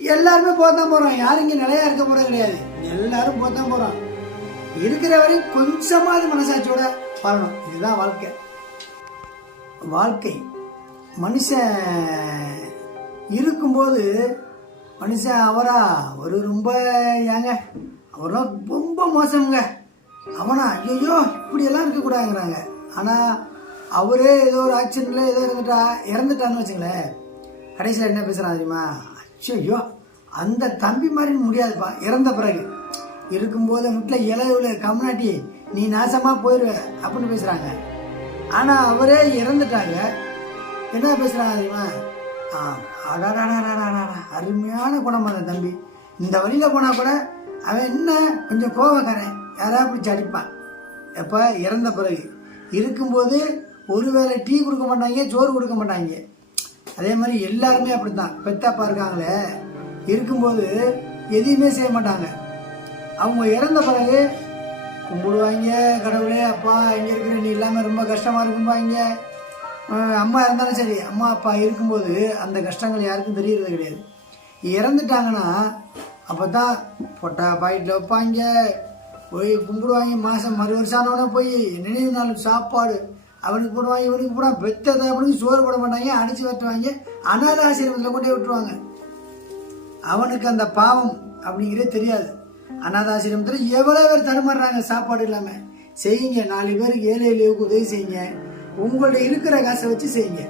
எல்லாருமே போத்தான் போகிறோம். யாரும் இங்கே நிலையா இருக்க போகிறது கிடையாது. எல்லாரும் போத்தான் போகிறோம். இருக்கிற வரையும் கொஞ்சமாவது மனசாட்சியோட வாழணும். இதுதான் வாழ்க்கை. வாழ்க்கை மனுஷன் இருக்கும்போது மனுஷன் அவரா ஒரு ரொம்ப ஏங்க அவரெல்லாம் ரொம்ப மோசமுங்க, அவனா ஐயோ இப்படியெல்லாம் இருக்கக்கூடாதுங்கிறாங்க. ஆனால் அவரே ஏதோ ஒரு ஆக்சிடென்ட்ல ஏதோ இறந்துட்டான்னு வச்சுங்களேன், கடைசியில் என்ன பேசுகிறான் தெரியுமா? ஐயோ அந்த தம்பி மாதிரி முடியாதுப்பா. இறந்த பிறகு இருக்கும்போது வீட்டில் இலையுல கம்னாட்டி நீ நாசமாக போயிடுவ அப்படின்னு பேசுகிறாங்க. ஆனால் அவரே இறந்துட்டாங்க, என்ன பேசுகிறாங்க தெரியுமா? அருமையான குணம் அந்த தம்பி. இந்த வழியில் போனால் கூட அவன் என்ன கொஞ்சம் கோவக்காரன், யாராவது பிடிச்சி அடிப்பான். எப்போ இறந்த பிறகு. இருக்கும்போது ஒருவேளை டீ கொடுக்க மாட்டாங்க, சோறு கொடுக்க மாட்டாங்க. அதே மாதிரி எல்லாருமே அப்படித்தான். பெத்தப்பா இருக்காங்களே, இருக்கும்போது எதையுமே செய்ய மாட்டாங்க. அவங்க இறந்த பிறகு கும்பிடுவாங்க, கடவுளே அப்பா இங்கே இருக்கிற நீ இல்லாமல் ரொம்ப கஷ்டமாக இருக்கும்பாங்க. அம்மா இருந்தாலும் சரி, அம்மா அப்பா இருக்கும்போது அந்த கஷ்டங்கள் யாருக்கும் தெரியறது கிடையாது. இறந்துட்டாங்கன்னா அப்போ தான் பொட்டா பாக்கெட்டில் வைப்பாங்க, போய் கும்பிடுவாங்க. மாதம் மறு வருஷம் ஆனவொடனே போய் நினைவு நாள் சாப்பாடு அவனுக்கு போடுவாங்க, இவனுக்கு போடுவாங்க. பெத்ததை அப்படின்னு சோறு போட மாட்டாங்க, அடித்து வெட்டுவாங்க, அனாத ஆசிரமத்தில் கொண்டே விட்டுருவாங்க. அவனுக்கு அந்த பாவம் அப்படிங்கிறதே தெரியாது. அனாதாசிரமத்தில் எவ்வளோ பேர் தடுமாறுறாங்க சாப்பாடு இல்லாமல். செய்யுங்க, 4 பேருக்கு 7 உதவி செய்யுங்க. உங்கள்ட்ட இருக்கிற காசை வச்சு செய்யுங்க.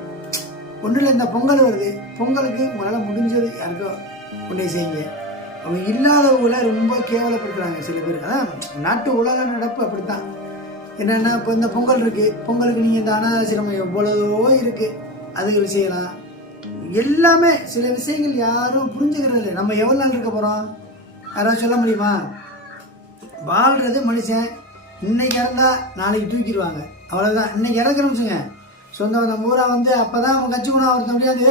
ஒன்றில் இந்த பொங்கல் வருது, பொங்கலுக்கு உங்களால் முடிஞ்சது யாருக்கோ கொண்டே செய்யுங்க. அவங்க இல்லாதவங்களை ரொம்ப கேவலப்படுத்துறாங்க சில பேர். அதான் நாட்டு உலக நடப்பு அப்படித்தான். என்னென்னா இப்போ இந்த பொங்கல் இருக்குது, பொங்கலுக்கு நீங்கள் இந்த அனாதாசிரமம் எவ்வளவோ இருக்குது, அதுகள் செய்யலாம். எல்லாமே சில விஷயங்கள் யாரும் புரிஞ்சுக்கிறது இல்லை. நம்ம எவ்வளோ நாள் இருக்க போகிறோம் யாராவது சொல்ல முடியுமா? வாழ்கிறது மனுஷன் இன்னைக்கு இறந்தா நாளைக்கு தூக்கிடுவாங்க, அவ்வளோதான். இன்னைக்கு இறக்குறோம் வச்சுங்க, சொந்த நம்ம ஊரா வந்து அப்போ தான் அவன் கட்சிக்கணும் ஒருத்த முடியாது.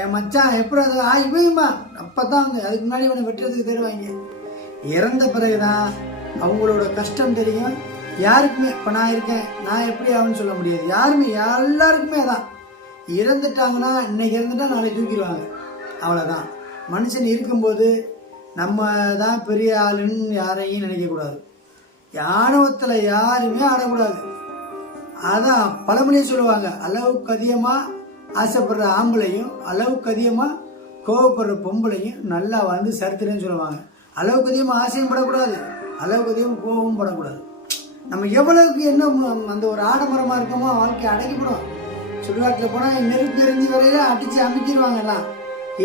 என் மச்சான் எப்படி அது இவயுமா அப்போ தான் வந்து அதுக்கு முன்னாடி இவனை வெட்டுறதுக்கு தருவாங்க. இறந்த பிறகுதான் அவங்களோட கஷ்டம் தெரியும் யாருக்குமே. இப்போ நான் இருக்கேன், நான் எப்படி ஆகுன்னு சொல்ல முடியாது. யாருமே எல்லாருக்குமே அதான். இறந்துட்டாங்கன்னா இன்னைக்கு இறந்துட்டா நாளைக்கு தூக்கிடுவாங்க, அவ்வளோதான். மனுஷன் இருக்கும்போது நம்ம தான் பெரிய ஆளுன்னு யாரையும் நினைக்கக்கூடாது. ஆணவத்தில் யாருமே ஆடக்கூடாது. அதான் பழமொழியே சொல்லுவாங்க, அளவுக்கு அதிகமாக ஆசைப்படுற ஆம்பளையும் அளவுக்கு அதிகமாக கோவப்படுற பொம்பளையும் நல்லா வந்து சரித்திரன்னு சொல்லுவாங்க. அளவுக்கு அதிகமாக ஆசையும் படக்கூடாது, அளவுக்கு அதிகமாக கோபமும் படக்கூடாது. நம்ம எவ்வளவுக்கு என்ன அந்த ஒரு ஆடம்பரமாக இருக்கோமோ வாழ்க்கை அடக்கிப்படும். சுடுகாட்டில் போனால் நெருப்பு எரிஞ்சு வரையில அடித்து அமைக்கிடுவாங்க, எல்லாம்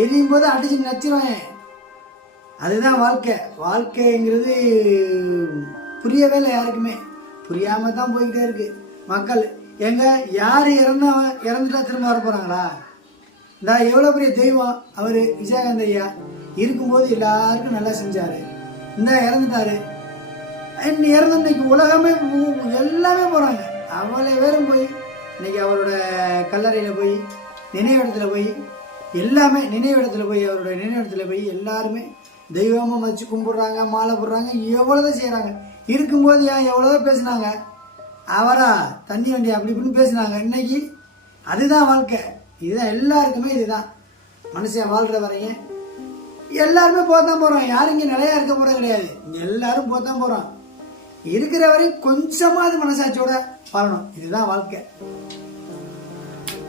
எரியும் போது அடித்து நச்சிருவாங்க. அதுதான் வாழ்க்கை. வாழ்க்கைங்கிறது புரியவே இல்லை யாருக்குமே, புரியாமல் தான் போய்கிட்டே இருக்கு. மக்கள் எங்க யார் இறந்துட்டா திரும்ப வர போகிறாங்களா? இந்த எவ்வளோ பெரிய தெய்வம் அவர் விஜயகாந்த் ஐயா இருக்கும்போது எல்லாருக்கும் நல்லா செஞ்சார். இந்த இறந்துட்டாரு, இறந்த இன்னைக்கு உலகமே எல்லாமே போகிறாங்க. அவ்வளோ பேரும் போய் இன்னைக்கு அவரோட கல்லறையில் போய் நினைவிடத்தில் போய் எல்லாமே நினைவிடத்தில் போய் அவரோட நினைவிடத்தில் போய் எல்லாருமே தெய்வமாக மதித்து கும்பிட்றாங்க, மாலை போடுறாங்க, எவ்வளோதான் செய்கிறாங்க. இருக்கும்போது ஏன் எவ்வளோதான் பேசுனாங்க, அவரா தண்ணி வண்டி அப்படி இப்படின்னு பேசுனாங்க. இன்னைக்கு அதுதான் வாழ்க்கை. இதுதான் எல்லாருக்குமே, இதுதான் மனுஷன் வாழ்கிற வரையும் எல்லாருமே போத்தான் போகிறோம். யாரும் இங்கே நிலையா இருக்க போகிறது கிடையாது. எல்லாரும் போத்தான் போகிறோம். இருக்கிற வரையும் கொஞ்சமாவது மனசாட்சியோட வாழணும். இதுதான் வாழ்க்கை.